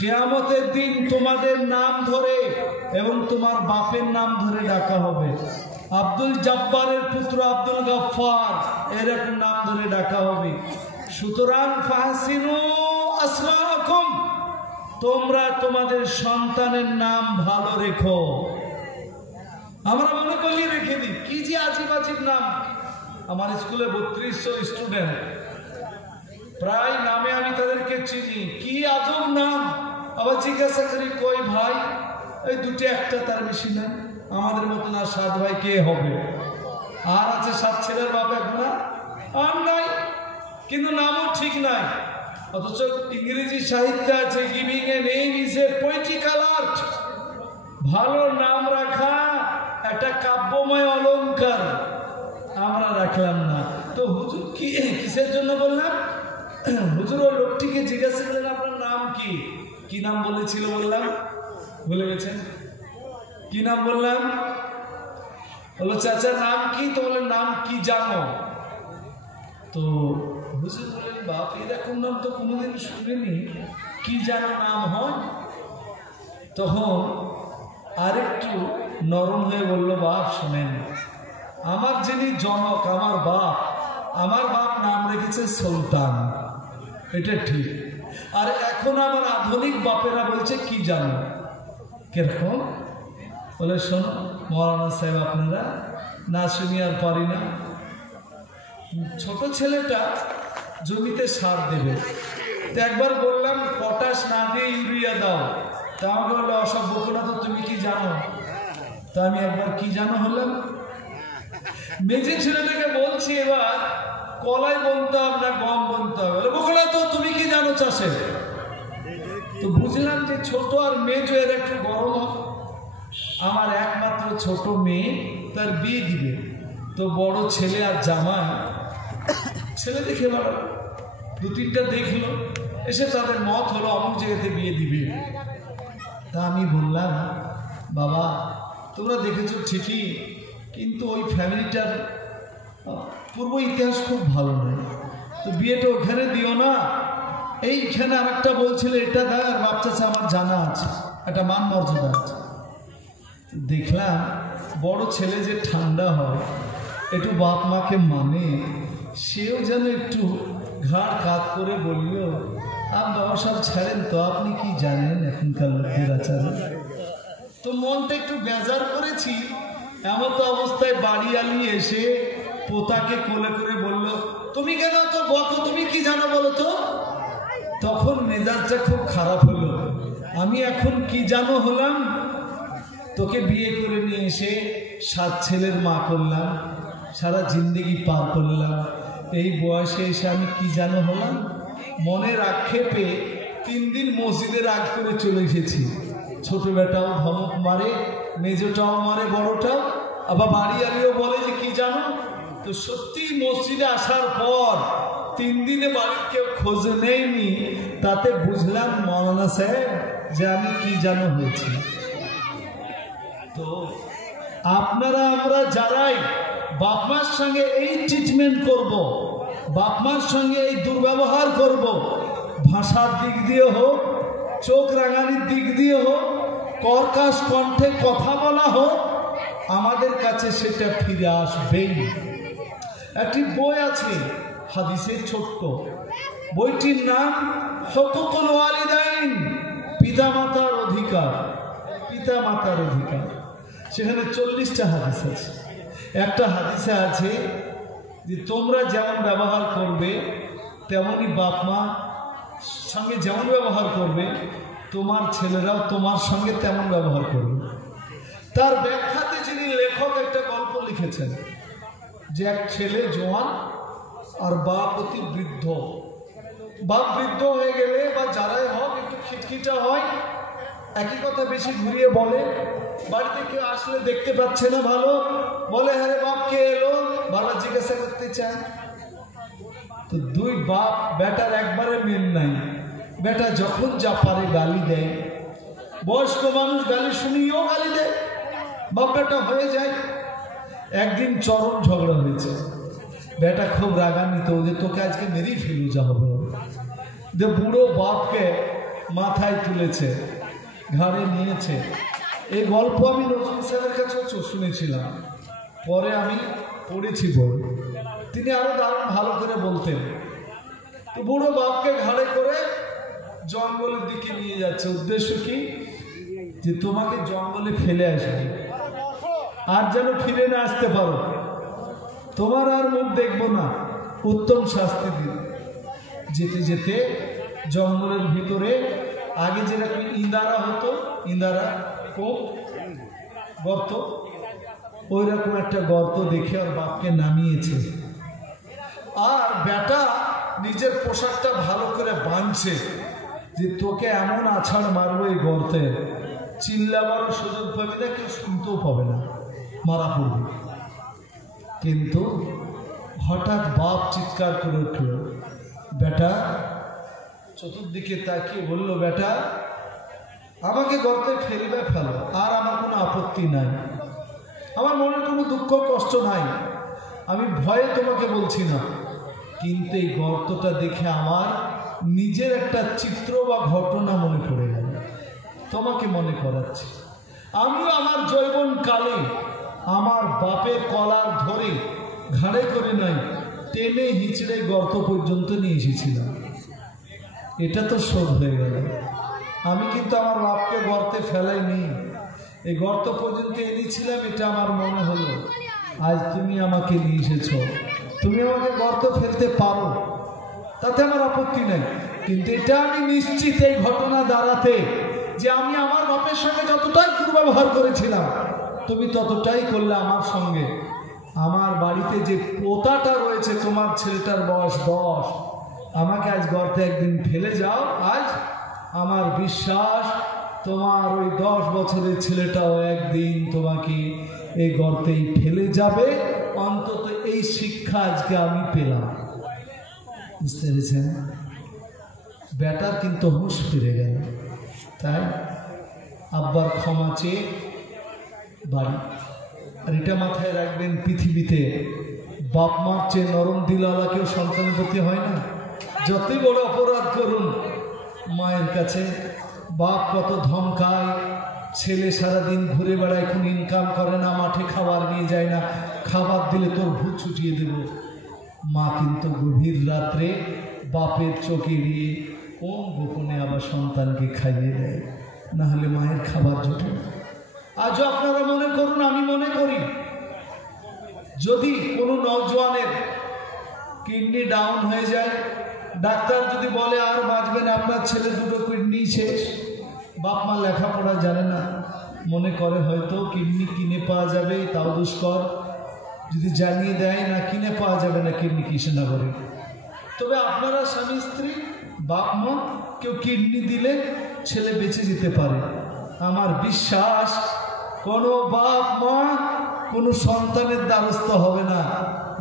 কিয়ামতের দিন তোমাদের নাম ধরে এবং তোমার বাপের নাম ধরে ডাকা হবে। আব্দুল জব্বারের পুত্র আব্দুল গফফার এরকম নাম ধরে ডাকা হবে। সুতরাং ফাহসিনু আসমাআকুম, তোমরা তোমাদের সন্তানের নাম ভালো রেখো। আমরা মনে করি রেখে দিই, কি যে আজীব আজীব নাম। আমার স্কুলে 3200 স্টুডেন্ট, প্রায় নামে আমি তাদেরকে চিনি, কি আজব নাম। আবার জিজ্ঞাসা করি কই ভাই, এই দুটি একটা, তার বেশি না। আমাদের মতন আর 7 ভাই কে হবে? আর আছে 7 ছেলের বাপ এখন আর নাই, কিন্তু নামও ঠিক নাই। অথচ ইংরেজি সাহিত্যে আছে giving a name is a poetical art. ভালো নাম রাখা একটা কাব্যময় অলংকার, আমরা রাখলাম না। তো হুজুর কিসের জন্য বললাম? হুজুর ওই লোকটিকে জিজ্ঞাসা করলেন আপনার নাম কি? কি নাম বলেছিল বললাম? ভুলে গেছেন? কি নাম বললাম? বললো চাচা নাম কি? তো বললেন নাম কি জানো? তো হুজুর বললেন বাপ এরকম নাম তো কোনোদিন শুনিনি, কি জানো নাম হয়? তখন আরেকটু নরম হয়ে বলল বাপ শোনেন, আমার যিনি জনক আমার বাপ নাম রেখেছে সুলতান, এটা ঠিক। আর এখন আমার আধুনিক বাপেরা বলছে কি জানো? কিরকম? বলে শোনো মৌলানা সাহেব, আপনারা না শুনি আর পারি না। ছোট ছেলেটা জমিতে সার দেবে, তো একবার বললাম পটাশ না দিয়ে ইউরিয়া দাও, তা আমাকে বললো অসব বকো না তো, তুমি কি জানো? তা আমি একবার কি জানো হলাম। মেজে ছেলেটাকে বলছি এবার কলাই বলতে হবে না গম বলতে হবে, বকো না তো, তুমি কি জানো চাষে? তো বুঝলাম যে ছোট আর মেজো এর একটু গরম হবে। আমার একমাত্র ছোট মেয়ে, তার বিয়ে দিবে, তো বড় ছেলে আর জামাই ছেলে দেখে বলো 2-3টা দেখলো, এসে তাদের মত হলো অমুক জায়গাতে বিয়ে দিবে। তা আমি বললাম বাবা তোমরা দেখেছো ঠিকই, কিন্তু ওই ফ্যামিলিটার পূর্ব ইতিহাস খুব ভালো নয়, তো বিয়েটা ওখানে দিও না। এইখানে আর একটা বলছিল এটা দেয়, আর বাচ্চা আমার জানা আছে, একটা মান মর্যাদা আছে। দেখলাম বড় ছেলে যে ঠান্ডা হয়, একটু বাপ মাকে মানে, সেও যেন একটু ঘাড় কাত করে বলল বাবা সব ছাড়েন তো, আপনি কি জানেন এখনকার লোকের আচারে। তো মনটা একটু বেজার করেছি। এমন তো অবস্থায় বাড়ি আলি এসে পোতাকে কোলে করে বলল তুমি কেন তো বকো, তুমি কি জানো বলো তো। তখন মেজাজটা খুব খারাপ হলো। আমি এখন কি জানো হলাম, তোকে বিয়ে করে নিয়ে এসে 7 ছেলের মা করলাম, সারা জিন্দেগি পার করলাম, এই বয়সে এসে আমি কি জানো হলাম। মনের আক্ষেপে 3 দিন মসজিদে রাগ করে চলে এসেছি। ছোট বেটাও ধমক মারে, মেজোটাও মারে, বড়টাও, আবার বাড়ি আলিও বলে যে কি জানো। তো সত্যি মসজিদে আসার পর 3 দিনে বাড়ির কেউ খোঁজ নেয়নি, তাতে বুঝলাম মৌলানা সাহেব যে আমি কি জানো হয়েছি। তো আপনারা আমরা যারাই বাপমার সঙ্গে এই ট্রিটমেন্ট করব, বাপমার সঙ্গে এই দুর্ব্যবহার করব, ভাষার দিক দিয়ে হোক, চোখ রাঙানির দিক দিয়ে হোক, কর্কশ কণ্ঠে কথা বলা হোক, আমাদের কাছে সেটা ফিরে আসবেই। একটি বই আছে হাদিসের ছোট্ট, বইটির নাম হুকুকুল ওয়ালিদাইন, পিতামাতার অধিকার। পিতামাতার অধিকার, সেখানে 40টা হাদিস আছে। একটা হাদিসে আছে যে তোমরা যেমন ব্যবহার করবে তেমনই বাপ মা সঙ্গে যেমন ব্যবহার করবে, তোমার ছেলেরাও তোমার সঙ্গে তেমন ব্যবহার করবে। তার ব্যাখ্যাতে যিনি লেখক একটা গল্প লিখেছেন যে এক ছেলে জোয়ান আর বাপ অতি বৃদ্ধ। বাপ বৃদ্ধ হয়ে গেলে বা যারাই হোক একটু খিটখিটা হয়, একই কথা বেশি ঘুরিয়ে বলে, বাড়িতে কেউ আসলে দেখতে পাচ্ছে না ভালো, বলে হ্যাঁ রে বাপ কে এলো, বাবা জিজ্ঞাসা করতে চায়। তো 2 বাপ বেটার একবারে মিল নাই, বেটা যখন যা পারে গালি দেয়, বয়স্ক মানুষ গালি শুনিয়েও গালি দেয়, বাপ বেটা হয়ে যায়। একদিন চরম ঝগড়া হয়েছে, বেটা খুব রাগান্বিত যে তোকে আজকে মেরেই ফেলু যা হবে। যে বুড়ো বাপকে মাথায় তুলেছে, ঘাড়ে নিয়েছে। এই গল্প আমি নজরুল সাহেবের কাছে শুনেছিলাম, পরে আমি পড়েছি বই। তিনি আরো দারুণ ভালো করে বলতেন। তো বুড়ো বাপকে ঘাড়ে করে জঙ্গলের দিকে নিয়ে যাচ্ছে। উদ্দেশ্য কি? যে তোমাকে জঙ্গলে ফেলে আসবে, আর যেন ফিরে না আসতে পারো, তোমার আর মুখ দেখবো না, উত্তম শাস্তি দিন। যেতে যেতে জঙ্গলের ভিতরে আগে যেরকম ইঁদারা হতো, ইঁদারা কোপ গর্ত, ওই রকম একটা গর্ত দেখে আর বাপকে নামিয়েছে। আর বেটা নিজের পোশাকটা ভালো করে বাঁধছে যে তোকে এমন আছাড় মারবো এই গর্তে, চিল্লাবারও সুযোগ পাবি না, কেউ শুনতেও পাবে না, মারা পড়বে। কিন্তু হঠাৎ বাপ চিৎকার করে উঠল। বেটা চতুর্দিকে তাকিয়ে বলল, বেটা আমাকে গর্তে ফেলবে ফেলো, আর আমার কোনো আপত্তি নাই, আমার মনে কোনো দুঃখ কষ্ট নাই, আমি ভয়ে তোমাকে বলছি না। কিন্তু এই গর্তটা দেখে আমার নিজের একটা চিত্র বা ঘটনা মনে পড়ে গেল, তোমাকে মনে করাচ্ছি। আমিও আমার যৌবন কালে আমার বাপের কলার ধরে ঘাড়ে করে নাই, টেনে হিচড়ে গর্ত পর্যন্ত নিয়ে এসেছিলাম। এটা তো শোধ হয়ে গেল। আমি কিন্তু আমার বাপকে গর্তে ফেলাইনি, এই গর্ত পর্যন্ত এনেছিলাম, এটা আমার মনে হলো। আজ তুমি আমাকে নিয়ে এসেছ, তুমি আমাকে গর্ত ফেলতে পারো, তাতে আমার আপত্তি নেই। কিন্তু এটা আমি নিশ্চিত এই ঘটনা দ্বারাতে যে আমি আমার বাপের সঙ্গে যতটাই দুর্ব্যবহার করেছিলাম, তুমি ততটাই করলে আমার সঙ্গে। আমার বাড়িতে যে পোতাটা রয়েছে, তোমার ছেলেটার বয়স 10, আমাকে আজ গর্তে একদিন ফেলে যাও, আজ আমার বিশ্বাস তোমার ওই 10 বছরের ছেলেটাও একদিন তোমাকে এই গর্তেই ফেলে যাবে। অন্তত এই শিক্ষা আজকে আমি পেলাম। বুঝতে পেরেছেন? বেটার কিন্তু হুঁশ ফিরে গেল। তাই আব্বার ক্ষমা চেয়ে বাড়ি। আর এটা মাথায় রাখবেন, পৃথিবীতে বাপ মার চেয়ে নরম দিলওয়ালা কেউ সন্তানের প্রতি হয় না। যতই বড় অপরাধ করুন, মায়ের কাছে বাপ কত ধমকায়, ছেলে সারাদিন ঘুরে বেড়ায়, কোনো ইনকাম করে না, মাঠে খাবার নিয়ে যায় না, খাবার দিলে তোর ভূত ছুটিয়ে দেব। মা কিন্তু গভীর রাত্রে বাপের চোখে এড়িয়ে কোন গোপনে আবার সন্তানকে খাইয়ে দেয়, না হলে মায়ের খাবার জোটে না। আজও আপনারা মনে করুন, আমি মনে করি, যদি কোনো নওজোয়ানের কিডনি ডাউন হয়ে যায়, ডাক্তার যদি বলে আর বাঁচবে না, আপনার ছেলে দুটো কিডনি শেষ, বাপ মা লেখাপড়া জানে না, মনে করে হয়তো কিডনি কিনে পাওয়া যাবে, তাও দুষ্কর। যদি জানিয়ে দেয় না কিনে পাওয়া যাবে না কিডনি, কিসে না করে। তবে আপনারা স্বামী স্ত্রী, বাপ মা, কেউ কিডনি দিলে ছেলে বেঁচে যেতে পারে। আমার বিশ্বাস কোনো বাপ মা কোনো সন্তানের দ্বারস্থ হবে না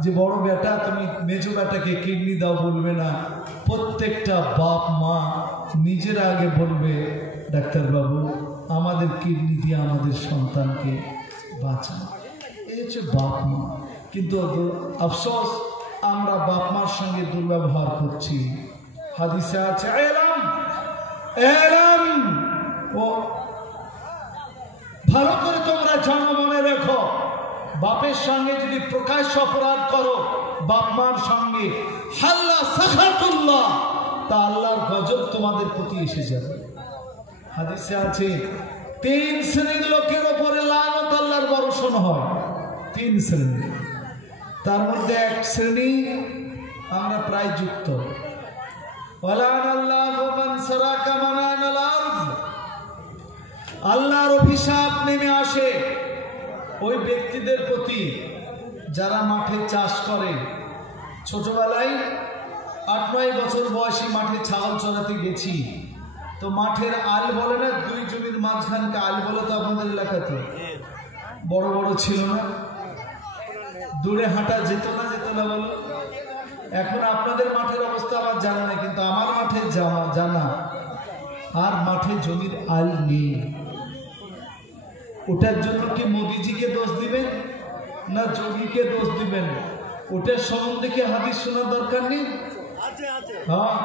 যে বড় বেটা তুমি মেজো বেটাকে কিডনি দাও, বলবে না। প্রত্যেকটা বাপ মা নিজেরা আগে বলবে, ডাক্তারবাবু আমাদের কিডনি দিয়ে আমাদের সন্তানকে বাঁচান। এই হচ্ছে বাপ মা। কিন্তু আফসোস, আমরা বাপ মার সঙ্গে দুর্ব্যবহার করছি। হাদিসে আছে, এলাম এলাম, ও ভালো করে তোমরা জানো, মনে রেখো, বাপের সঙ্গে যদি প্রকাশ্য অপরাধ করো, বাপ মার সঙ্গে, হাল্লা সাখাতুল্লাহ, তা আল্লাহর গজব তোমাদের প্রতি এসে যাবে। হাদিসে আছে 3 শ্রেণীর লোকের ওপরে লানত আল্লাহর বর্ষণ হয়। 3 শ্রেণী, তার মধ্যে 1 শ্রেণী আমরা প্রায় যুক্ত। আল্লাহর অভিশাপ নেমে আসে ওই ব্যক্তিদের প্রতি যারা মাঠে চাষ করে। ছোটবেলায় 8-9 বছর বয়সী মাঠে ছাগল চড়াতে গেছি, তো মাঠের আল বলে না, 2 জমির মাঝখানকে আল বলে, তো আপনাদের এলাকাতে বড় বড় ছিল না, দূরে হাঁটা যেত না বলো। এখন আপনাদের মাঠের অবস্থা আমার জানা নেই, কিন্তু আমার মাঠে জানা। আর মাঠে জমির আল নেই, ওটার জন্য কি মোদিজিকে দোষ দিবেন না যোগীকে দোষ দিবেন? ওটার সম্বন্ধে কি হাদিস শোনার দরকার নেই? হ্যাঁ,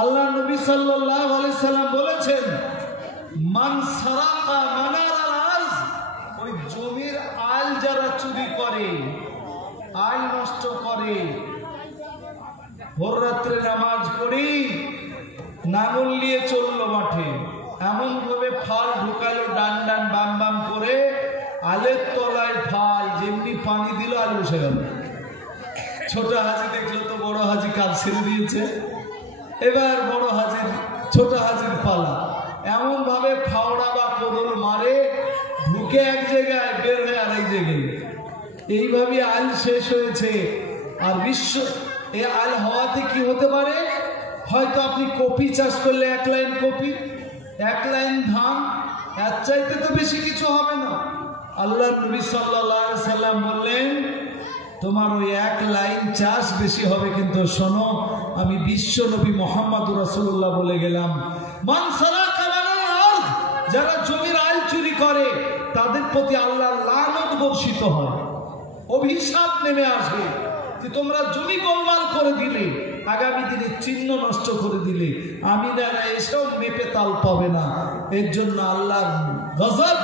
আল্লাহ নবী সাল্লাল্লাহু আলাইহি সাল্লাম বলেছেন, মান সারাকা মানারাল আরজ, ওই জমির আল যারা চুরি করে, আল নষ্ট করে, ভোর রাত্রে নামাজ পড়ি নাঙল নিয়ে চললো মাঠে, এমন ভাবে ফাল ঢুকালো ডান ডান বাম বাম করে, আলের তলায় ফাল, যেমনি পানি দিল আল বসে গেল। ছোট হাজি দেখলো তো বড় হাজি কাজ ছেড়ে দিয়েছে, এবার বড় হাজির ছোট হাজির পালা, এমন ভাবে ফাওড়া বা কোদল মারে, ঢুকে এক জায়গায় বের হয়ে আরেক জায়গায়। এইভাবে আল শেষ হয়েছে। আর বিশ্ব এ আল হওয়াতে কি হতে পারে, হয়তো আপনি কপি চাষ করলে 1 লাইন কপি, 1 লাইন ধান, এর চাইতে তো বেশি কিছু হবে না। আল্লাহ নবী সাল্লাল্লাহু আলাইহি সাল্লাম বললেন, তোমার ওই 1 লাইন চাষ বেশি হবে, কিন্তু শোনো, আমি বিশ্ব নবী মুহাম্মদুর রাসূলুল্লাহ বলে গেলাম, মান সারাকা মানাল আরজ, যারা জমির আল চুরি করে তাদের প্রতি আল্লাহর লানত বর্ষিত হয়, অভিশাপ নেমে আসে যে তোমরা জমি গোলমাল করে দিলে, আগামী দিনে চিহ্ন নষ্ট করে দিলে, আমিনারা এসেও মেপে তাল পাবে না। এর জন্য আল্লাহর গজব,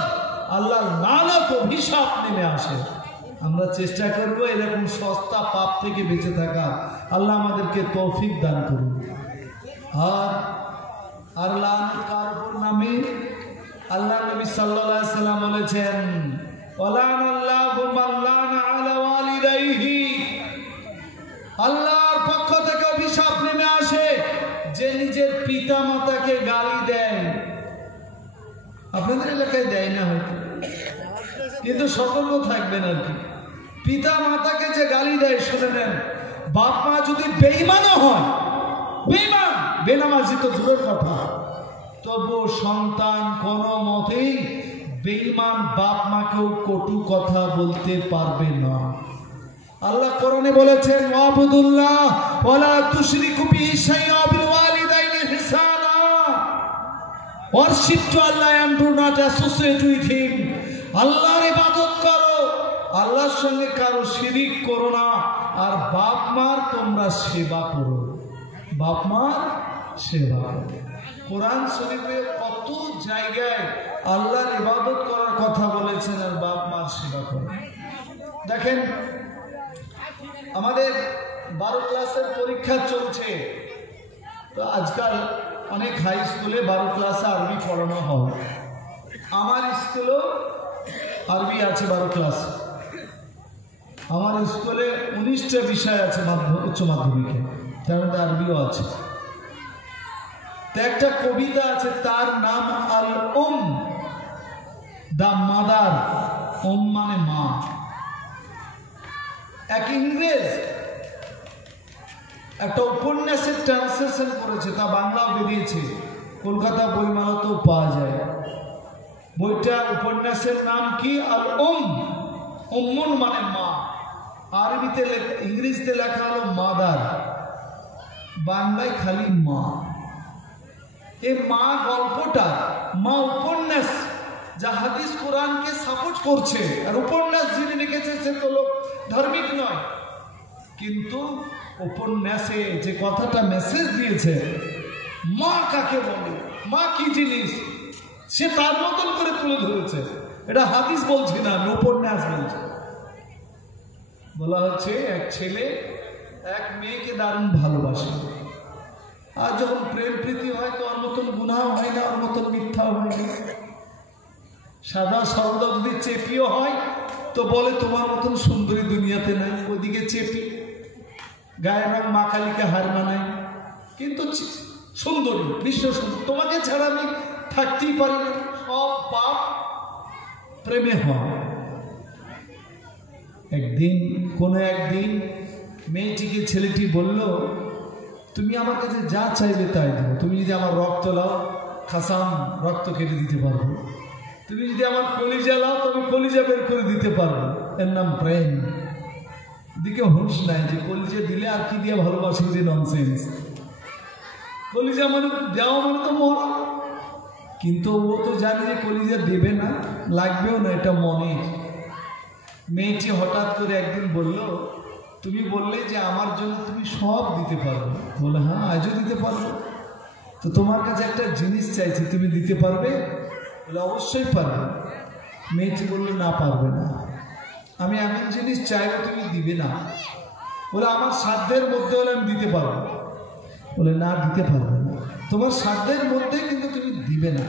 আল্লাহর লানত, অভিশাপ নেমে আসে। আমরা চেষ্টা করব এরকম সস্তা পাপ থেকে বেঁচে থাকার। আল্লাহ আমাদেরকে তৌফিক দান করুন। আর লানত কার উপর নামে? আল্লাহ নবী সাল্লাল্লাহু আলাইহি সাল্লাম বলেছেন, ওয়ালানাল্লাহু মান লানা আলা ওয়ালিদাইহি, আল্লাহর পক্ষ থেকে অভিশাপ নেমে আসে যে নিজের পিতা মাতাকে গালি দেয়। আপনাদের এলাকায় দেয় না হয়তো, কিন্তু সতর্ক থাকবেন আর কি। পিতা মাতাকে যে গালি দেয়, শুনে নেন, বাপ মা যদি বেঈমানও হয়, বেঈমান বেনামাজি তো দূরের কথা, তবু সন্তান কোনো মতেই বেঈমান বাপ মাকেও কটু কথা বলতে পারবে না। আল্লাহ কোরআনে বলেছেন, ওয়াবুদুল্লাহ ওয়ালা তুশরিকু বিহি শাইআ বিল ওয়ালিদাইনি ইহসানা, worship to Allah and do not associate with him, আল্লাহর ইবাদত করো, আল্লাহর সঙ্গে কারো শিরিক করো না, আর বাপ মার তোমরা সেবা করো, বাপ মার সেবা করো। কোরআন শরীফে কত জায়গায় আল্লাহর ইবাদত করার কথা বলেছেন আর বাপ মার সেবা করো। দেখেন, আমাদের 12 ক্লাসের পরীক্ষা চলছে, তো আজকাল অনেক হাই স্কুলে 12 ক্লাসে আরবি পড়ানো হয়। আমার স্কুলেও আরবি আছে 12 ক্লাস। আমার স্কুলে 19টা বিষয় আছে উচ্চ মাধ্যমিকে, তার মধ্যে আরবিও আছে। তো একটা কবিতা আছে, তার নাম আল দা মাদার, মানে মা। এক ইংরেজ একটা উপন্যাসের ট্রান্সলেশন করেছে, তা বাংলাও বেরিয়েছে, কলকাতা বইমেলাতেও পাওয়া যায়। বইটা, উপন্যাসের নাম কি? আল উম্মুন মানে মা, আরবিতে ইংরেজিতে লেখা হলো মাদার, বাংলায় খালি মা। এই মা গল্পটা, মা উপন্যাস, যা হাদিস কোরআনকে সাপোর্ট করছে। আর উপন্যাস যিনি লিখেছে সে তো লোক ধার্মিক নয়, কিন্তু উপন্যাসে যে কথাটা মেসেজ দিয়েছে, মা কাকে বলে, মা কি জিনিস, সে তার মতন করে তুলে ধরেছে। এটা হাদিস বলছি না, আমি উপন্যাস বলছি। বলা হচ্ছে, এক ছেলে এক মেয়েকে দারুণ ভালোবাসে, আর যখন প্রেম প্রীতি হয় তো ওর মতন গুনাহ হয় না, ওর মতন মিথ্যা হয় না। সাদা সরদা যদি চেপিও হয় তো বলে তোমার মতন সুন্দরী দুনিয়াতে নাই, ওদিকে চেপি, গায়ের রং মাখালিকে হার মানায়, কিন্তু সুন্দরী, বিশ্ব সুন্দর, তোমাকে ছাড়া আমি থাকতেই পারি না। সব পাপ প্রেমে হয়। কোনো একদিন মেয়েটিকে ছেলেটি বলল, তুমি আমার কাছে যা চাইবে তাই দেবো, তুমি যদি আমার রক্ত লাও, খাসাম রক্ত কেটে দিতে পারবো, তুমি যদি আমার কলিজা লাও তো আমি কলিজা বের করে দিতে পারবো। এর নাম প্রেম। দিকে হুঁশ নাই যে কলিজা দিলে আর কি দিয়ে ভালোবাসি, যে ননসেন্স। কলিজা মানে দেওয়া মানে তো মরা, কিন্তু ও তো জানে যে কলিজা দেবে না, লাগবেও না, এটা মনের। মেয়েটি হঠাৎ করে একদিন বলল, তুমি বললে যে আমার জন্য তুমি সব দিতে পারবে। বলে হ্যাঁ আজও দিতে পারবো। তো তোমার কাছে একটা জিনিস চাইছি, তুমি দিতে পারবে? বলে অবশ্যই পারবে। মেয়েটি বললো না, পারবে না। আমি এমন জিনিস চাইবো তুমি দিবে না। বলে আমার সাধ্যের মধ্যে হলে আমি দিতে পারবো। বলে না, দিতে পারবে না। তোমার সাধ্যের মধ্যে কিন্তু তুমি দিবে না।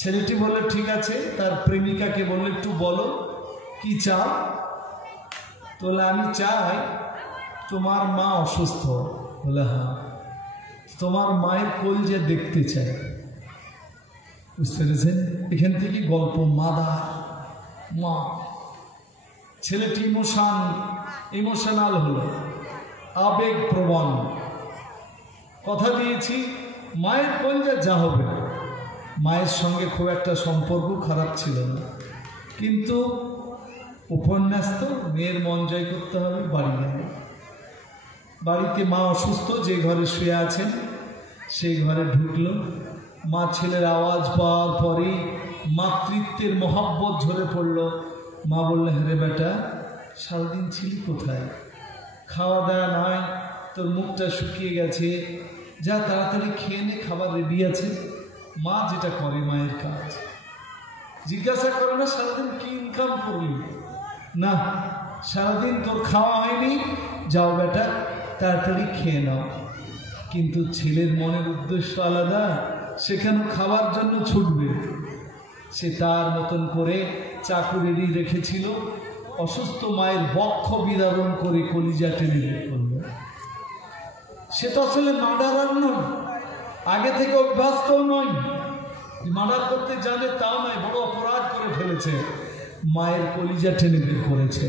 ছেলেটি বললো ঠিক আছে। তার প্রেমিকাকে বললো একটু বলো কি চাও। বলে আমি চাই তোমার মা অসুস্থ। বলে হ্যাঁ, তোমার মায়ের কলজা দেখতে চাই। বুঝতে পেরেছেন? এখান থেকে গল্প মাদা মা। ছেলেটি ইমোশনাল হলো, আবেগ প্রবণ। কথা দিয়েছি মায়ের কলজা যা হবে। মায়ের সঙ্গে খুব একটা সম্পর্ক খারাপ ছিল না, কিন্তু উপন্যাস তো মেয়ের মন জয় করতে হবে। বাড়ি গেল। বাড়িতে মা অসুস্থ, যে ঘরে শুয়ে আছেন সেই ঘরে ঢুকলো। মা ছেলের আওয়াজ পাওয়ার পরেই মাতৃত্বের মহব্বত ঝরে পড়ল। মা বললে হ্যাঁ রে বেটা, সারাদিন ছিলি কোথায়? খাওয়া দাওয়া নয়, তোর মুখটা শুকিয়ে গেছে, যা তাড়াতাড়ি খেয়ে নে, খাবার রেডি আছে। মা যেটা করে মায়ের কাজ, জিজ্ঞাসা করে না সারাদিন কি ইনকাম করলি? না, সারাদিন তোর খাওয়া হয়নি, যাও বেটা তাড়াতাড়ি খেয়ে নাও। কিন্তু ছেলের মনের উদ্দেশ্য আলাদা, সেখানে খাওয়ার জন্য ছুটবে। সে তার মতন করে চাকু রেডি রেখেছিল। অসুস্থ মায়ের বক্ষ বিদারণ করে কলিজা টেনে বের করল। সে তো আসলে মার্ডারার নয়, আগে থেকে অভ্যস্তও নয়, মার্ডার করতে জানে তাও নয়, বড় অপরাধ করে ফেলেছে। মায়ের কলিজা টেনে বের করেছে,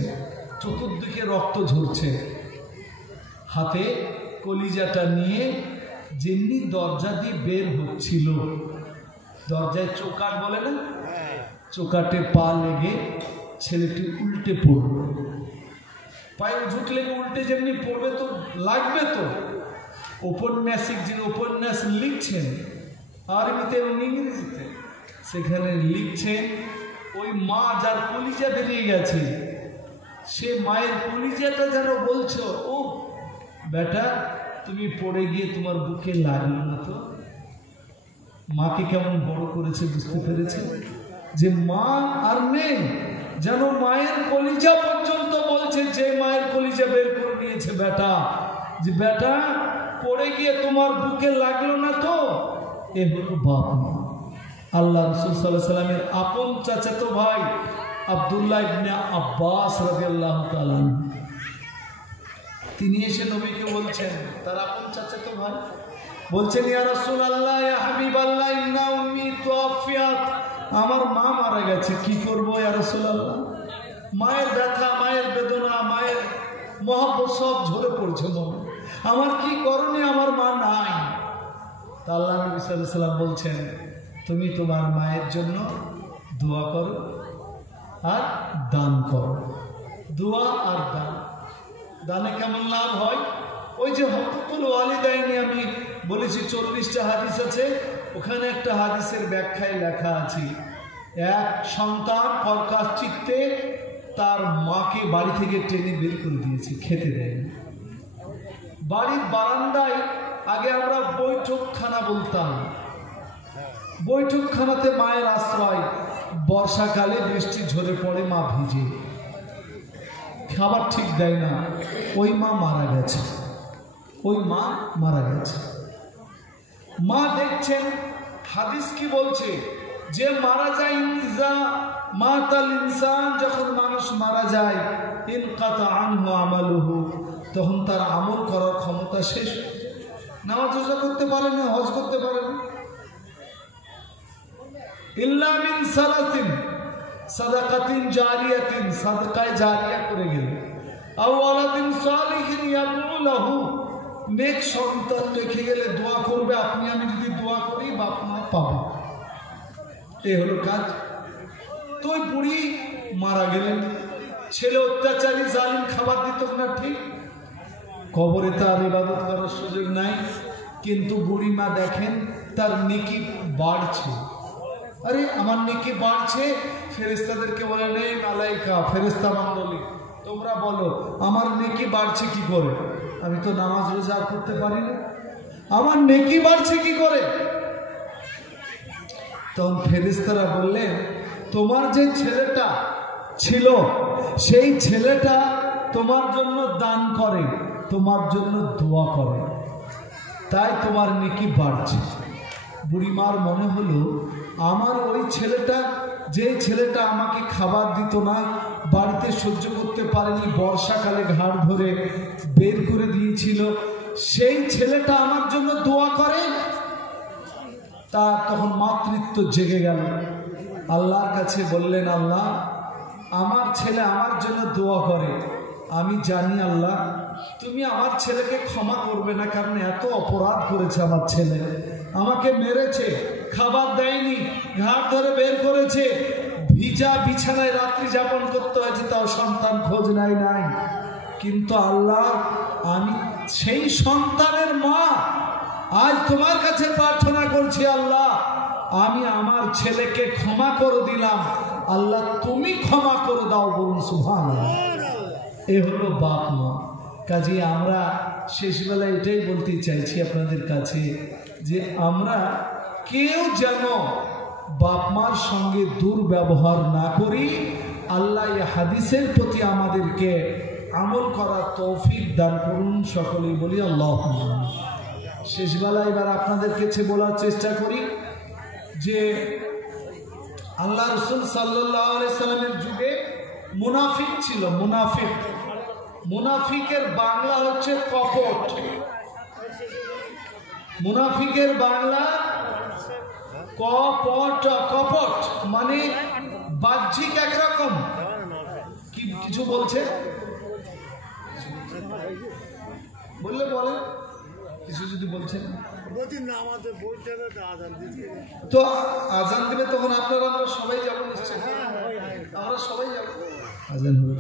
চতুর্দিকে রক্ত ঝরছে। হাতে কলিজাটা নিয়ে যেমনি দরজা দিয়ে বের হচ্ছিল, দরজায় চৌকাট বলে না, চৌকাটে পা লেগে ছেলেটি উল্টে পড়ল। পায়ে ঝুঁক লেগে উল্টে যেমনি পড়বে তো লাগবে তো। ঔপন্যাসিক যিনি উপন্যাস লিখছেন আরবিতে এবং ইংরেজিতে, সেখানে লিখছেন ওই মা যার কলিজা বেরিয়ে গেছে, সে মায়ের কলিজাটা যেন বলছো, ও বেটা তুমি পড়ে গিয়ে তোমার বুকে লাগলো না তো? মাকে কেমন বড় করেছে বুঝতে পেরেছে যে মা আর নেই, যেন মায়ের কলিজা পর্যন্ত বলছে, যে মায়ের কলিজা বের করে নিয়েছে বেটা, যে বেটা পড়ে গিয়ে তোমার বুকে লাগলো না তো? এ হলো বাপ মা। আল্লাহ রাসূল সাল্লাল্লাহু আলাইহি সাল্লামের আপন চাচাতো ভাই আব্দুল্লাহ ইবনে আব্বাস রাদিয়াল্লাহু তাআলা, তিনি এসে নবীকে বলছেন, তার আপন চাচাতো ভাই বলছেন, ইয়া রাসূলুল্লাহ ইয়া হাবিবাল্লাহ ইন্না উম্মি তুওয়াফিয়াত, আমার মা মারা গেছে, কি করব ইয়া রাসূলুল্লাহ? মায়ের ব্যথা, মায়ের বেদনা, মায়ের মহব্বত সব ঝরে পড়ছে মনে, আমার কি করণীয়? আমার মা নাই। তা আল্লাহ নবী সাল্লাল্লাহু আলাইহি ওয়াসাল্লাম বলছেন, তুমি তোমার মায়ের জন্য দোয়া করো আর দান করো। দোয়া আর দান, দানে কেমন লাভ হয়? ওই যে হকুকুল ওয়ালিদাইনি আমি বলেছি 40টা হাদিস আছে, ওখানে একটা হাদিসের ব্যাখ্যায় লেখা আছে, এক সন্তান কর্কশ চিত্তে তার মাকে বাড়ি থেকে টেনে বের করে দিয়েছে, খেতে দেয়নি। বাড়ির বারান্দায় আগে আমরা বৈঠকখানা বলতাম, বৈঠকখানাতে মায়ের আশ্রয়। বর্ষাকালে বৃষ্টি ঝরে পড়ে, মা ভিজে, খাবার ঠিক দেয় না, ওই মা মারা গেছে, ওই মা মারা গেছে। মা দেখছেন হাদিস কি বলছে, যে মারা যায়, ইনজা মাতাল ইনসান, যখন মানুষ মারা যায়, ইনকাতা আনহু আমালুহু, তখন তার আমল করার ক্ষমতা শেষ। নামাজ রোজা করতে পারে না, হজ করতে পারে না। ইল্লা মিন সালাতিন সাদাকাতিন জারিয়াতিন, সাদকায়ে জারিয়া করে গেল, আও ওয়ালাদিন সালিহিন ইয়াদউ লাহু, নেক সন্তান রেখে গেলে দোয়া করবে, আপনি আমি যদি দোয়া করি বাপ মা পাবে, এই হলো কাজ। তো ওই বুড়ি মারা গেলেন, ছেলে অত্যাচারী জালিম, খাবার দিত না ঠিক, কবরে তার ইবাদত করার সুযোগ নাই, কিন্তু বুড়ি মা দেখেন তার নেকি বাড়ছে। আরে আমার নেকি বাড়ছে, ফেরেশতাদেরকে বলেন, এই মালাইকা ফেরেশতা মণ্ডলী তোমরা বলো আমার নেকি বাড়ছে কি করে? আমি তো নামাজ রোজা করতে পারি না, আমার নেকি বাড়ছে কি করে? তখন ফেরেশতারা বললেন, তোমার যে ছেলেটা ছিল সেই ছেলেটা তোমার জন্য দান করে, তোমার জন্য দোয়া করে, তাই তোমার নেকি বাড়ছে। বুড়িমার মনে হলো আমার ওই ছেলেটা, যে ছেলেটা আমাকে খাবার দিত না, বাড়িতে সহ্য করতে পারেনি, বর্ষাকালে ঘাড় ধরে বের করে দিয়েছিল, সেই ছেলেটা আমার জন্য দোয়া করে। তা তখন মাতৃত্ব জেগে গেল। আল্লাহর কাছে বললেন, আল্লাহ আমার ছেলে আমার জন্য দোয়া করে, আমি জানি আল্লাহ তুমি আমার ছেলেকে ক্ষমা করবে না, কারণ এত অপরাধ করেছে আমার ছেলে, আমাকে মেরেছে, খাবার দেয়নি, ঘাট ধরে বের করেছে, ভিজা বিছানায় রাত্রি যাপন করতে হয়েছে, তাও সন্তান খোঁজ নাই। কিন্তু আল্লাহ আমি সেই সন্তানের মা, আজ তোমার কাছে প্রার্থনা করছি, আল্লাহ আমি আমার ছেলেকে ক্ষমা করে দিলাম, আল্লাহ তুমি ক্ষমা করে দাও, বলুন সুবহানাল্লাহ। এ হলো বাপ মা। কাজে আমরা শেষবেলায় এটাই বলতে চাইছি আপনাদের কাছে যে আমরা কেউ যেন বাপ মার সঙ্গে দুর্ব্যবহার না করি। আল্লাহ এই হাদিসের প্রতি আমাদেরকে আমল করার তৌফিক দান করুন, সকলেই বলি আল্লাহুম্মা। শেষবেলায় এবার আপনাদের কাছে বলার চেষ্টা করি যে আল্লাহ রাসূল সাল্লাল্লাহু আলাইহি সাল্লামের যুগে মুনাফিক ছিল। মুনাফিকের বাংলা হচ্ছে কপট। মুনাফিকের বাংলা কপট মানে বাহ্যিক একরকম। কিছু বলছে বললে বলেন, কিছু যদি বলছেন তো আজান দিবে, তখন আপনারা আমরা সবাই যাবো, নিশ্চয় আমরা সবাই যাবো, আজান হবে।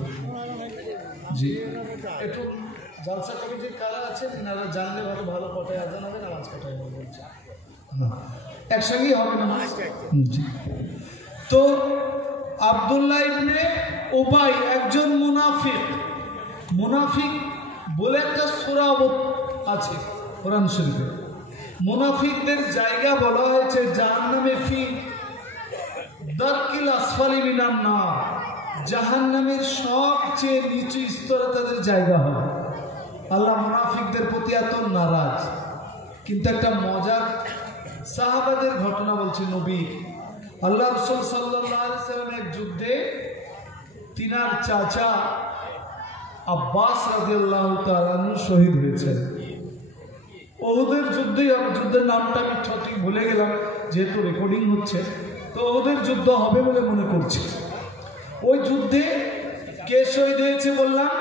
জি একটু জালসা কমিটি কারা আছেন এনারা জানলে ভালো কটায় আজান হবে, নামাজ কটায় হবে বলছে, একসঙ্গেই হবে না। জি, তো আব্দুল্লাহ ইবনে উবাই একজন মুনাফিক বলে একটা সূরা আছে কোরআন শরীফে। মুনাফিকদের জায়গা বলা হয়েছে জাহান্নামে, ফি দারকিল আসফালি মিনান নার, জাহান্নামের সবচেয়ে নিচু স্তরে তাদের জায়গা হবে। আল্লাহ মুনাফিকদের প্রতি এত নারাজ। কিন্তু একটা মজার সাহাবাদের ঘটনা বলছে নবী। আল্লাহ রাসূল সাল্লাল্লাহু আলাইহি সাল্লামের যুদ্ধে তিনার চাচা আব্বাস রাদিয়াল্লাহু তাআলা শহীদ হয়েছেন। ওহুদের যুদ্ধের নামটা আমি সঠিক ভুলে গেলাম, যেহেতু রেকর্ডিং হচ্ছে, তো ওহুদের যুদ্ধ হবে বলে মনে করছি। ওই যুদ্ধে কে শহীদ হয়েছে বললাম?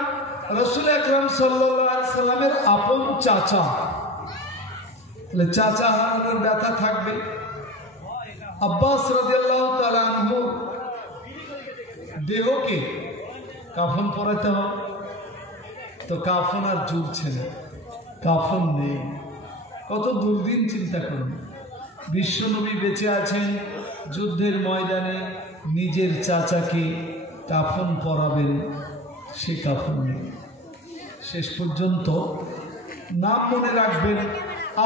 রাসূল আকরাম সাল্লাল্লাহু আলাইহি সাল্লামের আপন চাচা। চাচা হারানোর ব্যথা থাকবে। আব্বাস রাদিয়াল্লাহু তাআলা আনহু দেহকে কাফন পরাতে হবে, তো কাফন আর জুটছে না, কাফন নেই। কত দুর্দিন চিন্তা করুন। বিশ্বনবী বেঁচে আছেন, যুদ্ধের ময়দানে নিজের চাচাকে কাফন পরাবেন, সে কাফন নেই। শেষ পর্যন্ত নাম মনে রাখবেন,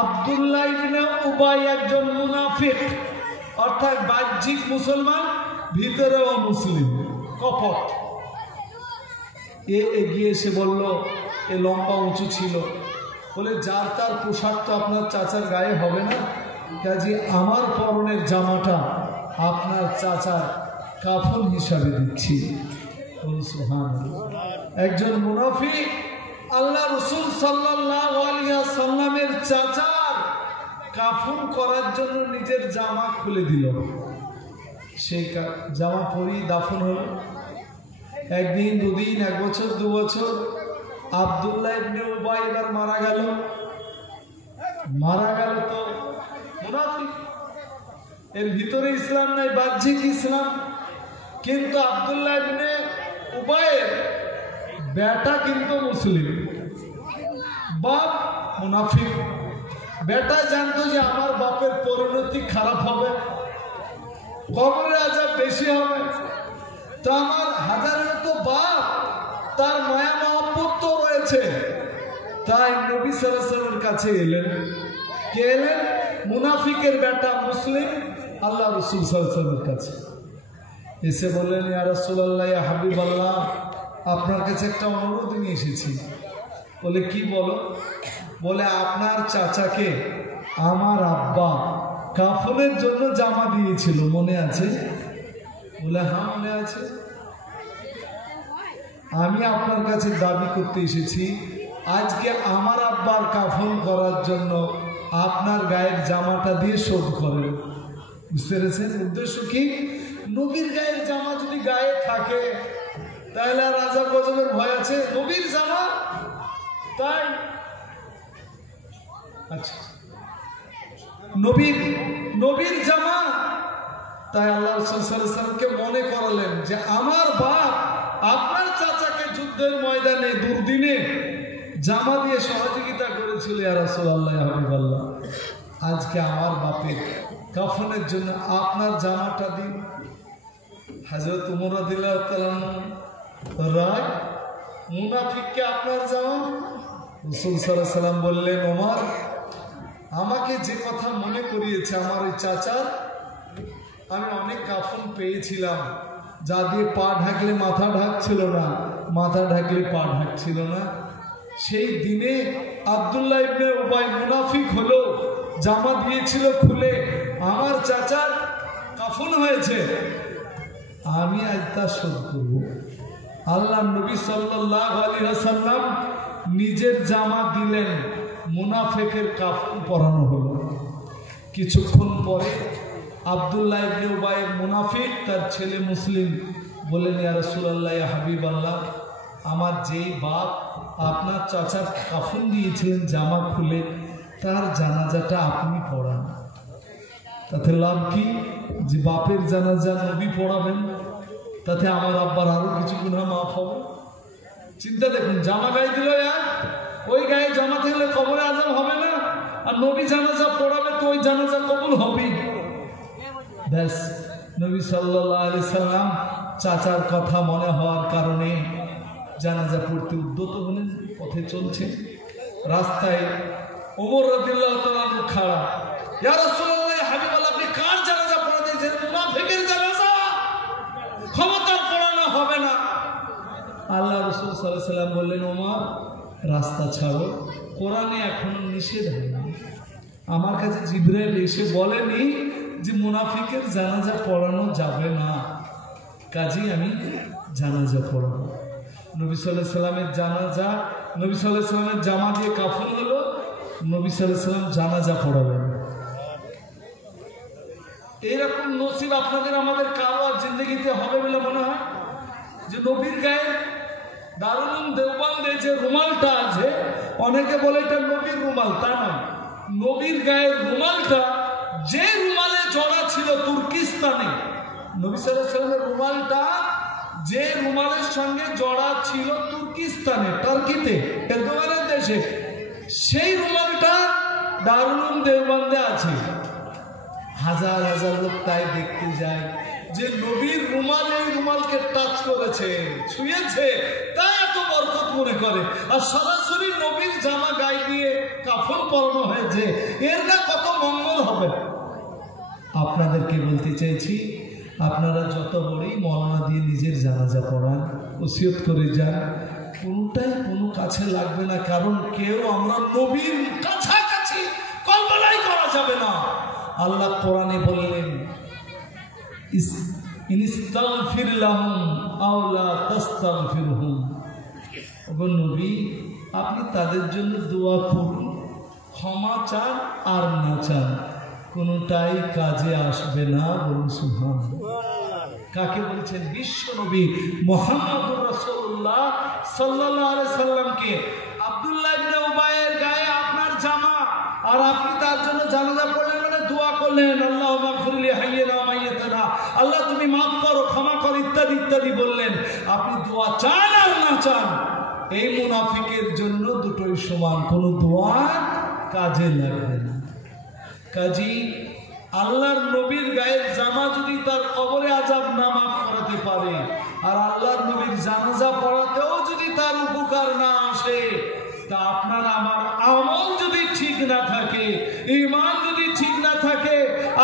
আব্দুল্লাহ ইবনে উবাই একজন মুনাফিক, অর্থাৎ বাহ্যিক মুসলমান, ভিতরেও মুসলিম, কপট। এগিয়ে এসে বলল, এ লম্বা উঁচু ছিল, বলে যার তার পোশাক তো আপনার চাচার গায়ে হবে না, কাজে আমার পরনের জামাটা আপনার চাচার কাফন হিসাবে দিচ্ছি। একজন মুনাফিক আল্লাহ রাসূল সাল্লাল্লাহু আলাইহি সাল্লামের চাচার কাফন করার জন্য নিজের জামা খুলে দিল, সেই জামা পরিয়ে দাফন হলো। একদিন, দুদিন, 1 বছর, 2 বছর, আব্দুল্লাহ ইবনে উবাই এবার মারা গেল। তো মুনাফিক, এর ভিতরে ইসলাম নাই, বাহ্যিক ইসলাম। কিন্তু আব্দুল্লাহ ইবনে উবাইয়ের বেটা কিন্তু মুসলিম, বাপ মুনাফিক। বেটা জানতো যে আমার বাপের পরিণতি খারাপ হবে, কবরের আযাব বেশি হবে, তো আমার হাজারের তো বাপ তার মায়া মহব্বত তো রয়েছে। তাই নবী সাল্লাল্লাহু আলাইহি ওয়াসাল্লামের কাছে এলেন। কে এলেন? মুনাফিকের বেটা মুসলিম আল্লাহ রাসূল সাল্লাল্লাহু আলাইহি ওয়াসাল্লামের কাছে এসে বললেন, ইয়া রাসূলুল্লাহ, ইয়া হাবিবাল্লাহ, আপনার কাছে একটা অনুরোধ নিয়ে এসেছি। বলে, কি বলো? বলে, আপনার চাচাকে আমার আব্বা কাফনের জন্য জামা দিয়েছিল, মনে আছে? বলে, হ্যাঁ মনে আছে। আমি আপনার কাছে দাবি করতে এসেছি, আজকে আমার আব্বার কাফন করার জন্য আপনার গায়ের জামাটা দিয়ে শোধ করেন। বুঝতে পেরেছেন উদ্দেশ্য কি? নবীর গায়ের জামা যদি গায়ে থাকে তাহলে আর আযাব গজবের ভয় আছে? নবীর জামা, তাই আচ্ছা নবীর জামা। তাই আল্লাহ রাসূল সাল্লাল্লাহু আলাইহি ওয়াসাল্লামকে মনে করালেন যে আমার বাপ আপনার চাচাকে যুদ্ধের ময়দানে দুর্দিনে জামা দিয়ে সহযোগিতা করেছিল, ইয়া রাসূলুল্লাহ, ইয়া হাবিবাল্লাহ, আজকে আমার বাপের কাফনের জন্য আপনার জামাটা দিন। হযরত ওমর রাদিয়াল্লাহু তাআলা রায়, মুনাফিককে আপনার জামা? রাসূল সাল্লাল্লাহু আলাইহি ওয়াসাল্লাম বললেন, ওমর, আমাকে যে কথা মনে করিয়েছে আমার ওই চাচার, আমি অনেক কাফন পেয়েছিলাম যা দিয়ে পা ঢাকলে মাথা ঢাকছিল না, মাথা ঢাকলে পা ঢাকছিল না। সেই দিনে আব্দুল্লাহ ইবনে উবাই মুনাফিক হলো, জামা দিয়েছিল খুলে, আমার চাচার কাফন হয়েছে, আমি আজ তা শোধ করব। আল্লাহ নবী সাল্লাল্লাহু আলাইহি ওয়াসাল্লাম নিজের জামা দিলেন, মুনাফিকের কাফন পরানো হলো। কিছুক্ষণ পরে আব্দুল্লাহ ইবনে উবাই মুনাফিক তার ছেলে মুসলিম বললেন, ইয়া রাসূলুল্লাহ, ইয়া হাবিবাল্লাহ, আমার যেই বাপ আপনার চাচার কাফন দিয়েছিলেন জামা খুলে, তার জানাজাটা আপনি পড়ান। তাতে লাভ কি? যে বাপের জানাজা নবী পড়াবেন, তাতে আমার আব্বার আরো কিছু গুনাহ মাফ হবে। চিন্তা দেখুন, জামা গায়ে দিল, ওই গায়ে জামা থাকলে কবরে আযাব হবে না, আর নবী জানাজা পড়াবে তো ওই জানাজা কবুল হবে। ব্যাস, নবী সাল্লাল্লাহু আলাইহি সাল্লাম চাচার কথা মনে হওয়ার কারণে জানাজা পড়তে উদ্যত হলেন। পথে চলছে, রাস্তায় ওমর রাদিয়াল্লাহু তাআলা খাড়া, ইয়া রাসূলুল্লাহ, হাবিবাল্লাহ, আপনি কার জানাজা পড়াতেছেন? মুনাফিকের জানাজা, ক্ষমতা পড়ানো হবে না। আল্লাহ রাসূল সাল্লাল্লাহু আলাইহি সাল্লাম বললেন, ওমর, রাস্তা ছাড়ো, কোরআনে এখনো নিষেধ হয়নি। আমার কাছে জিবরাইল এসে বলেনি যে মুনাফিকের জানাজা পড়ানো যাবে না, কাজেই আমি জানাজা পড়াবো। নবী সাল্লাল্লাহু আলাইহি সাল্লামের জানাজা, নবী সাল্লাল্লাহু আলাইহি সাল্লামের জামা দিয়ে কাফন হলো, নবী সাল্লাল্লাহু আলাইহি সাল্লাম জানাজা পড়াবেন। এইরকম নসিব আপনাদের আমাদের কারো আর জিন্দগিতে হবে বলে মনে হয়? যে নবীর গায়ে দারুল উলুম দেওবন্দে যে রুমালটা আছে, অনেকে বলে এটা নবীর রুমাল, তা নয়। নবীর গায়ের রুমালটা যে রুমালে জড়া ছিল তুর্কিস্তানে, নবী সাল্লাল্লাহু আলাইহি সাল্লামের রুমালটা যে রুমালের সঙ্গে জড়া ছিল তুর্কিস্তানে, টার্কিতে, এরদোগানের দেশে, সেই রুমালটা দারুল উলুম দেওবন্দে আছে। হাজার হাজার লোক তাই দেখতে যায় যে নবীর রুমাল এই রুমালকে টাচ করেছে, ছুঁয়েছে, তাই এত বরকত মনে করে। আর সরাসরি নবীর জামা গায়ে দিয়ে কাফন পরানো হয়েছে, এর না কত মঙ্গল হবে। আপনাদেরকে বলতে চাইছি, আপনারা যত বড়ই মওলানা দিয়ে নিজের জানাজা পড়ান, ওসিয়ত করে যান, কোনটাই কোনো কাছে লাগবে না। কারণ কেউ আমরা নবীর কাছাকাছি কল্পনাই করা যাবে না। আল্লাহ কোরআনে বললেন, ইনিস্তাগফির লাহুম আও লা তাস্তাগফিরহুম, ওগো নবী, আপনি তাদের জন্য দোয়া করুন, ক্ষমা চান আর না চান, কোনটাই কাজে আসবে না। বলুন সুবহানাল্লাহ। কাকে বলছেন? বিশ্ব নবী মুহাম্মদুর রাসূলুল্লাহ সাল্লাল্লাহু আলাইহি সাল্লামকে। আব্দুল্লাহ ইবনে উবাইয়ের গায়ে আপনার জামা, আর আপনি তার জন্য জানাজা পড়লেন, মানে দোয়া করলেন, আল্লাহুম্মা গফির লি হাইয়িনা ওয়া মাইয়িতিনা, আল্লাহ তুমি মাফ করো, ক্ষমা করো, ইত্যাদি ইত্যাদি বললেন। আপনি দোয়া চান আর না চান, এই মুনাফিকের জন্য দুটোই সমান, কোনো দোয়া কাজে লাগবে না। কাজী আল্লাহর নবীর গায়ের জামা যদি তার কবরে আযাব না মাফ করাতে পারে, আর আল্লাহর নবীর জানাজা পড়াতেও যদি তার উপকার না আসে। তা আপনার আমার আমল যদি ঠিক না থাকে, ঈমান যদি ঠিক না থাকে,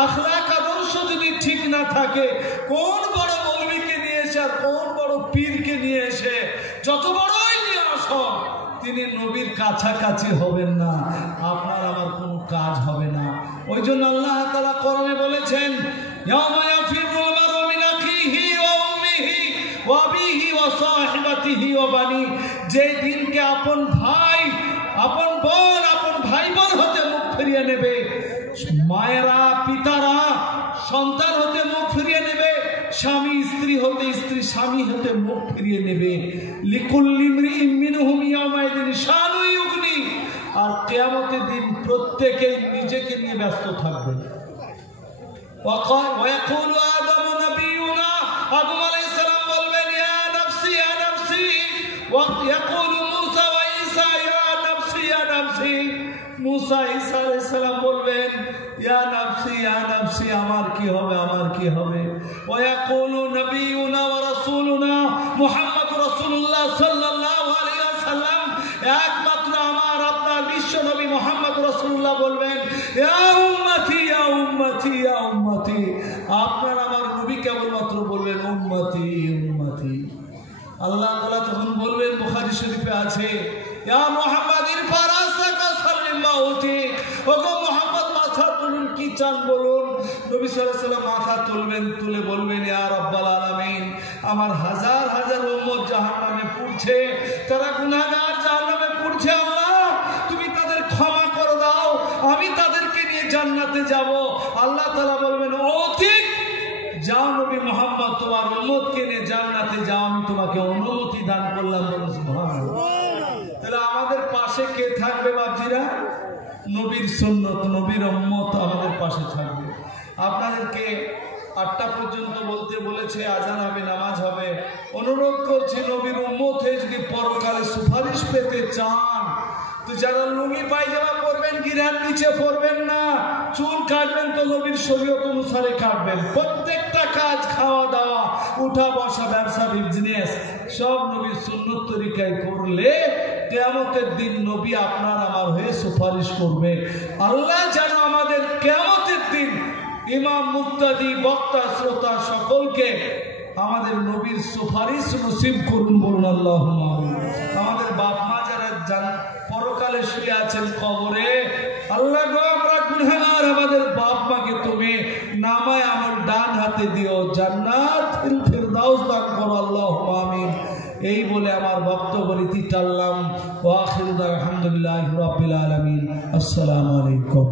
আখলাক আদর্শ যদি ঠিক না থাকে, কোন বড় মৌলবীকে নিয়ে এসে আর কোন বড় পীরকে নিয়ে এসে যত বড়ই নিয়ে আসুন, তিনি নবীর কাছাকাছি হবেন না, আপনার আমার কোনো কাজ হবে না। ওই জন্য আল্লাহ তাআলা কোরআনে বলেছেন, ইয়াউমা ইয়াফিরুল মারউ মিন আখিহি ওয়া উম্মিহি ওয়া আবিহি ওয়া সাহিবাতিহি ওয়া বানি, যে দিনকে আপন ভাই, আপন বোন, আপন ভাই বোন হতে মুখ ফিরিয়ে নেবে, মায়েরা পিতারা সন্তান হতে মুখ ফিরিয়ে নেবে, স্বামী স্ত্রী হতে, স্ত্রী স্বামী হতে মুখ ফিরিয়ে নেবে। লিকুল্লি ইমরিইন মিনহুম ইয়াওমাইদিন শানুন ইউগনি, আর কিয়ামতের দিন প্রত্যেকেই নিজেকে নিয়ে ব্যস্ত থাকবে। ওয়ায়াকুলু আদামু নাবিয়ুনা, আদম আলাইহিস সালাম বলবেন ইয়া নাফসি ইয়া নাফসি, ওয়া ইয়াকুলু মূসা ওয়া ঈসা ইয়া নাফসি ইয়া নাফসি, মূসা ঈসা আলাইহিস সালাম বলবেন ইয়া নাফসি ইয়া নাফসি, আমার কি হবে, আমার কি হবে। ওয়া ইয়াকুলু নাবিয়ুনা ওয়া রাসূলুনা মুহাম্মাদুর রাসূলুল্লাহ সাল্লাল্লাহু আলাইহি ওয়াসাল্লাম, একমাত্র আমার আপনার বিশ্ব নবী মুহাম্মদুর রাসূলুল্লাহ বলবেন ইয়া উম্মতি ইয়া উম্মতি ইয়া উম্মতি, আপনার আমার নবী কেবলমাত্র বলবেন উম্মতি উম্মতি। আল্লাহ তাআলা তখন বলবেন, বুখারী শরীফে আছে, ইয়া মুহাম্মাদ ইরফা রাসাকা সাল্লিম মাউতি, ওগো মুহাম্মদ মাথা তুলুন, কি চান বলুন। নবী সাল্লাল্লাহু আলাইহি ওয়াসাল্লাম মাথা তুলবেন, তুলে বলবেন ইয়া রাব্বাল আলামিন, আমার হাজার হাজার উম্মত জাহান্নামে পুড়ছে, তারা গুনাহগার, জাহান্নামে পুড়ছে, আল্লাহ তুমি তাদের ক্ষমা করে দাও, আমি তাদেরকে নিয়ে জান্নাতে যাব। আল্লাহ তাআলা বলবেন, ও ঠিক, যাও নবী মুহাম্মদ, তোমার উম্মতকে নিয়ে জান্নাতে যাও, আমি তোমাকে অনুমতি দান করলাম। সুবহানাল্লাহ। তাহলে আমাদের পাশে কে থাকবে বাপজিরা? নবীর সুন্নত, নবীর উম্মত আমাদের পাশে থাকবে। আপনাদেরকে 8টা পর্যন্ত বলতে বলেছে, আজান হবে, নামাজ হবে। অনুরোধ করছি, নবীর উম্মত হয়ে যদি পরকালে সুপারিশ পেতে চান, তো যারা লুঙ্গি পায়জামা পরবেন গিরার নিচে পরবেন না, চুল কাটবেন তো নবীর শরীয়ত অনুসারে কাটবেন। প্রত্যেকটা কাজ, খাওয়া দাওয়া, উঠা বসা, ব্যবসা, বিজনেস সব নবীর সুন্নত তরিকায় করলে কিয়ামতের দিন নবী আপনার আমার হয়ে সুপারিশ করবে। আল্লাহ যেন আমাদের কিয়ামতের দিন ইমাম, মুক্তাদি, বক্তা, শ্রোতা সকলকে আমাদের নবীর সুপারিশ নসিব করুন, বলুন আল্লাহুম্মা আমিন। আমাদের বাপ মা যারা পরকালে শুয়ে আছেন কবরে, আল্লাহ গো আমরা গুনাহগার, আমাদের বাপ মাকে তুমি নামায় আমল ডান হাতে দিও, জান্নাতুল ফিরদাউস দান করো, আল্লাহুম্মা আমিন। এই বলে আমার বক্তব্য রীতি টানলাম। ওয়া আখিরু দাওয়ানা আলহামদুলিল্লাহি রাব্বিল আলামিন। আসসালামু আলাইকুম।